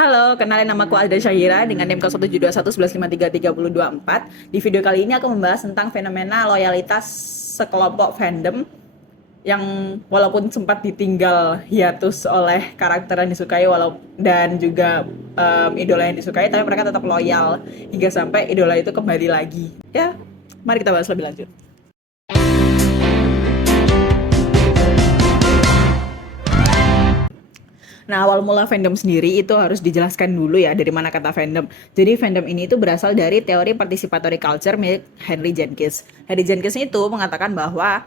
Halo, kenalin nama aku Alda Syahira dengan NIM 017111533024. Di video kali ini aku membahas tentang fenomena loyalitas sekelompok fandom yang walaupun sempat ditinggal hiatus oleh karakter yang disukai dan juga idola yang disukai, tapi mereka tetap loyal hingga sampai idola itu kembali lagi. Ya, mari kita bahas lebih lanjut. Nah, awal mula fandom sendiri itu harus dijelaskan dulu ya dari mana kata fandom. Jadi fandom ini itu berasal dari teori participatory culture milik Henry Jenkins. Henry Jenkins itu mengatakan bahwa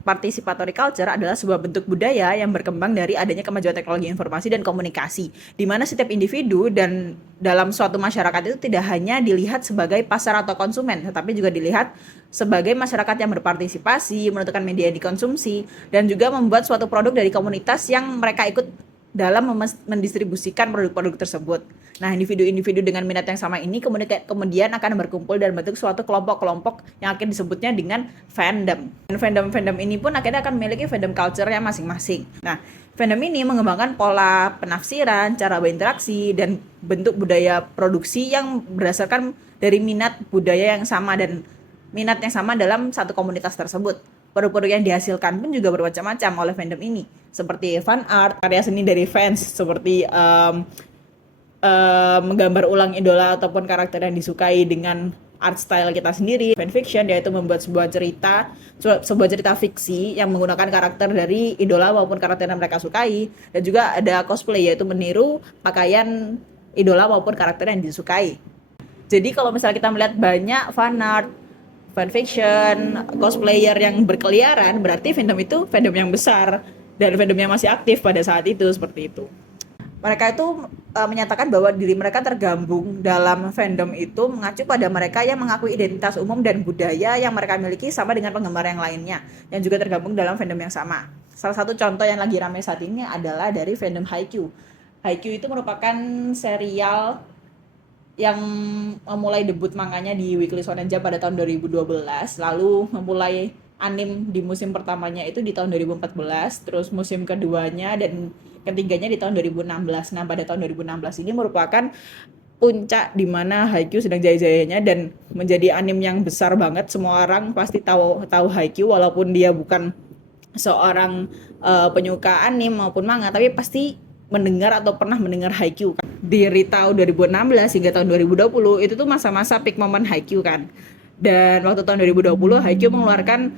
participatory culture adalah sebuah bentuk budaya yang berkembang dari adanya kemajuan teknologi informasi dan komunikasi, di mana setiap individu dan dalam suatu masyarakat itu tidak hanya dilihat sebagai pasar atau konsumen, tetapi juga dilihat sebagai masyarakat yang berpartisipasi, menentukan media yang dikonsumsi, dan juga membuat suatu produk dari komunitas yang mereka ikut dalam mendistribusikan produk-produk tersebut. Nah, individu-individu dengan minat yang sama ini kemudian akan berkumpul dan bentuk suatu kelompok-kelompok yang akan disebutnya dengan fandom. Dan fandom-fandom ini pun akhirnya akan memiliki fandom culture-nya masing-masing. Nah, fandom ini mengembangkan pola penafsiran, cara berinteraksi, dan bentuk budaya produksi yang berdasarkan dari minat budaya yang sama dan minat yang sama dalam satu komunitas tersebut. Produk-produk yang dihasilkan pun juga bermacam-macam oleh fandom ini, seperti fan art, karya seni dari fans, seperti menggambar ulang idola ataupun karakter yang disukai dengan art style kita sendiri. Fanfiction yaitu membuat sebuah cerita fiksi yang menggunakan karakter dari idola maupun karakter yang mereka sukai. Dan juga ada cosplay yaitu meniru pakaian idola maupun karakter yang disukai. Jadi kalau misalnya kita melihat banyak fan art, fanfiction, cosplayer yang berkeliaran, berarti fandom itu fandom yang besar dan fandom yang masih aktif pada saat itu, seperti itu. Mereka itu menyatakan bahwa diri mereka tergabung dalam fandom itu mengacu pada mereka yang mengakui identitas umum dan budaya yang mereka miliki sama dengan penggemar yang lainnya yang juga tergabung dalam fandom yang sama. Salah satu contoh yang lagi ramai saat ini adalah dari fandom Haikyuu. Haikyuu itu merupakan serial yang memulai debut manganya di Weekly Shonen Jump pada tahun 2012, lalu memulai anime di musim pertamanya itu di tahun 2014, terus musim keduanya dan ketiganya di tahun 2016. Nah, pada tahun 2016 ini merupakan puncak di mana Haikyuu sedang jaya-jayanya dan menjadi anime yang besar banget. Semua orang pasti tahu Haikyuu walaupun dia bukan seorang penyuka anime maupun manga, tapi pasti mendengar atau pernah mendengar Haikyuu kan. Di tahun 2016 hingga tahun 2020 itu tuh masa-masa peak moment Haikyuu kan. Dan waktu tahun 2020 Haikyuu mengeluarkan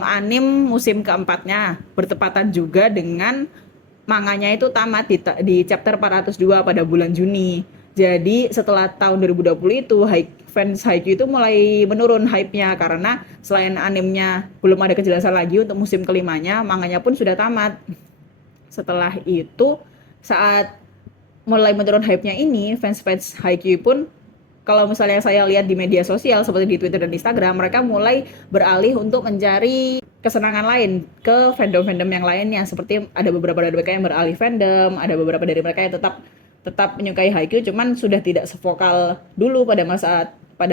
anime musim keempatnya, bertepatan juga dengan manganya itu tamat di chapter 402 pada bulan Juni. Jadi setelah tahun 2020 itu fans Haikyuu itu mulai menurun hype-nya karena selain animenya belum ada kejelasan lagi untuk musim kelimanya, manganya pun sudah tamat. Setelah itu, saat mulai menurun hype-nya ini, fans-fans Haikyuu pun, kalau misalnya saya lihat di media sosial seperti di Twitter dan Instagram, mereka mulai beralih untuk mencari kesenangan lain ke fandom-fandom yang lainnya. Seperti ada beberapa dari mereka yang beralih fandom, ada beberapa dari mereka yang tetap menyukai Haikyuu, cuman sudah tidak sevokal dulu pada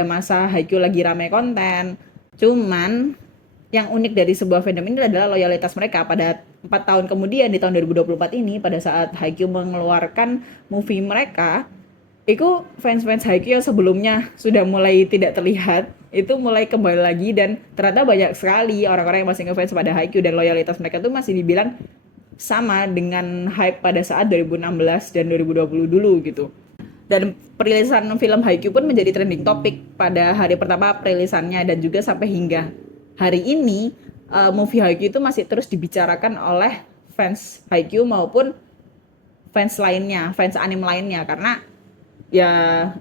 masa Haikyuu lagi ramai konten. Cuman yang unik dari sebuah fandom ini adalah loyalitas mereka. Pada 4 tahun kemudian di tahun 2024 ini, pada saat Haikyuu mengeluarkan movie mereka, itu fans-fans Haikyuu yang sebelumnya sudah mulai tidak terlihat, itu mulai kembali lagi dan ternyata banyak sekali orang-orang yang masih ngefans pada Haikyuu dan loyalitas mereka tuh masih dibilang sama dengan hype pada saat 2016 dan 2020 dulu gitu. Dan perilisan film Haikyuu pun menjadi trending topik pada hari pertama perilisannya dan juga sampai hingga hari ini movie Haikyuu itu masih terus dibicarakan oleh fans Haikyuu maupun fans lainnya, fans anime lainnya, karena ya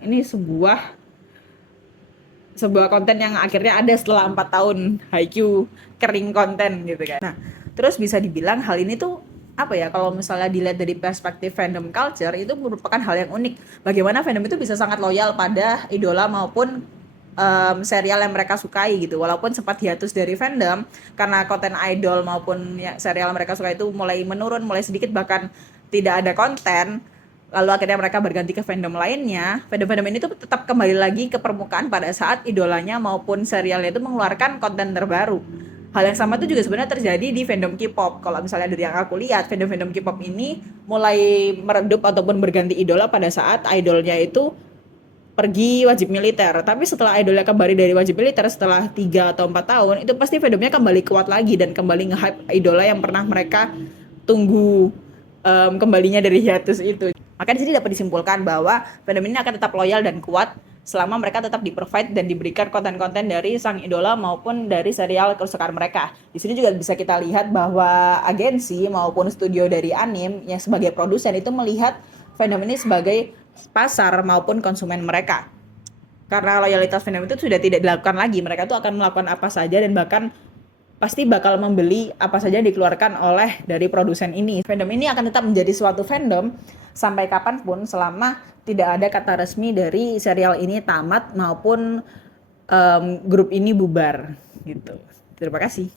ini sebuah konten yang akhirnya ada setelah 4 tahun Haikyuu kering konten gitu kan. Nah, terus bisa dibilang hal ini tuh apa ya, kalau misalnya dilihat dari perspektif fandom culture itu merupakan hal yang unik. Bagaimana fandom itu bisa sangat loyal pada idola maupun serial yang mereka sukai gitu, walaupun sempat hiatus dari fandom karena konten idol maupun serial yang mereka suka itu mulai menurun, mulai sedikit bahkan tidak ada konten, lalu akhirnya mereka berganti ke fandom lainnya. Fandom ini tuh tetap kembali lagi ke permukaan pada saat idolanya maupun serialnya itu mengeluarkan konten terbaru. Hal yang sama itu juga sebenarnya terjadi di fandom K-pop. Kalau misalnya dari yang aku lihat, fandom-fandom K-pop ini mulai meredup ataupun berganti idola pada saat idolnya itu pergi wajib militer. Tapi setelah idolnya kembali dari wajib militer setelah 3 atau 4 tahun, itu pasti fandomnya kembali kuat lagi dan kembali nge-hype idola yang pernah mereka tunggu kembalinya dari hiatus itu. Maka di sini dapat disimpulkan bahwa fandom ini akan tetap loyal dan kuat selama mereka tetap di-provide dan diberikan konten-konten dari sang idola maupun dari serial kesukaan mereka. Di sini juga bisa kita lihat bahwa agensi maupun studio dari anime yang sebagai produsen itu melihat fandom ini sebagai pasar maupun konsumen mereka. Karena loyalitas fandom itu sudah tidak dilakukan lagi, mereka tuh akan melakukan apa saja dan bahkan pasti bakal membeli apa saja yang dikeluarkan oleh dari produsen ini. Fandom ini akan tetap menjadi suatu fandom sampai kapanpun selama tidak ada kata resmi dari serial ini tamat maupun grup ini bubar gitu. Terima kasih.